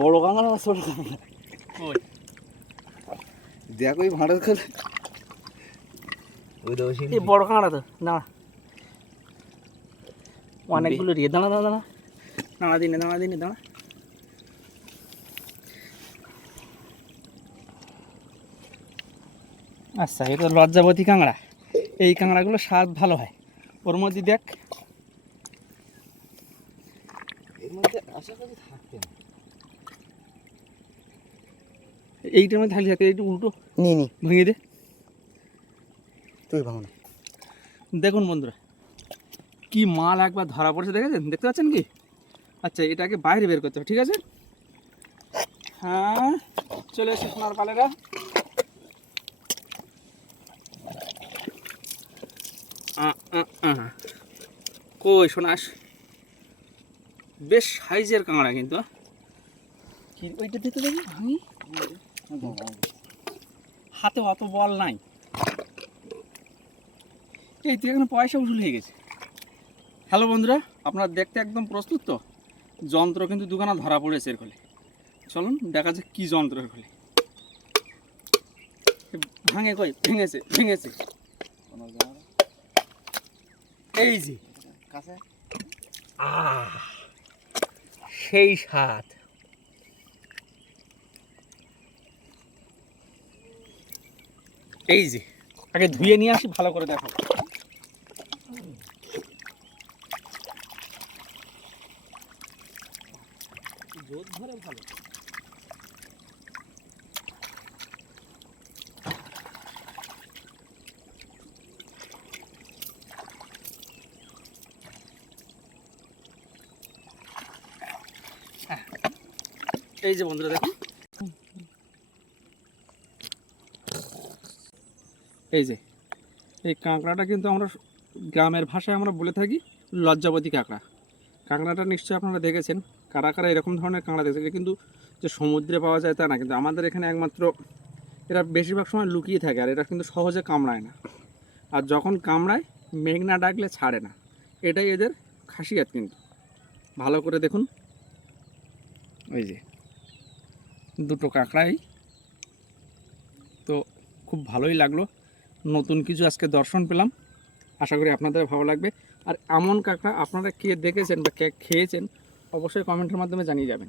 বড় কাঁকড়া না ছোট কাঁকড়া? দেখ ওই ভাঁড়ের খেলে ওই দেখো এই বড় কাঁকড়া তো দাঁড়া, অনেকগুলো রিয়ে দাঁড়া দাঁড়া দাঁড়া দাঁড়া দিনে দাঁড়া। আচ্ছা, এটা লজ্জাবতী কাঁকড়া। এই কাঁকড়াগুলো স্বাদ ভালো হয়। ওর মধ্যে দেখ, এর মধ্যে আশা করি থাকতে না। এইটার মধ্যে থাকলে এইটা উল্টো নি ভেঙে দে। তুই ভাঙ না। দেখুন বন্ধুরা, কি মাল একবার ধরা পড়েছে, দেখেছেন? দেখতে পাচ্ছেন কি? আচ্ছা, এটাকে বাইরে বের করতে হবে, ঠিক আছে? হ্যাঁ, চলে এসে সোনার পালেরা। কই শোনাস, বেশ সাইজের কাঁকড়া কিন্তু। কি ওইটা দিতে দেখি আমি হাতে অত বল নাই। এই তুই এখানে পয়সা উসুল হয়ে গেছে। হ্যালো বন্ধুরা, আপনারা দেখতে একদম প্রস্তুত তো? যন্ত্র কিন্তু দুখানা ধরা পড়েছে এর ফলে। চলুন দেখা যাক কী যন্ত্র এর ফলে। ভাঙে কই, ভেঙেছে। এই যে কাছে সেই স্বাদ। এই যে আগে ধুয়ে নিয়ে আসি, ভালো করে দেখো। জোর ধরে ভালো। এই যে বন্ধুরা দেখুন, এই যে এই কাঁকড়াটা কিন্তু আমরা গ্রামের ভাষায় আমরা বলে থাকি লজ্জাবতী কাঁকড়া। কাঁকড়াটা নিশ্চয়ই আপনারা দেখেছেন। কারা কারা এরকম ধরনের কাঁকড়া দেখেছেন? এটা কিন্তু যে সমুদ্রে পাওয়া যায় তা না, কিন্তু আমাদের এখানে একমাত্র এরা বেশিরভাগ সময় লুকিয়ে থাকে, আর এটা কিন্তু সহজে কামড়ায় না। আর যখন কামড়ায় মেঘ না ডাকলে ছাড়ে না, এটাই এদের খাসিয়াত। কিন্তু ভালো করে দেখুন, ওই যে দুটো কাঁকড়াই তো খুব ভালোই লাগলো। নতুন কিছু আজকে দর্শন পেলাম, আশা করি আপনাদের ভালো লাগবে। আর এমন কাঁকড়া আপনারা কে দেখেছেন বা কে খেয়েছেন অবশ্যই কমেন্টের মাধ্যমে জানিয়ে যাবেন।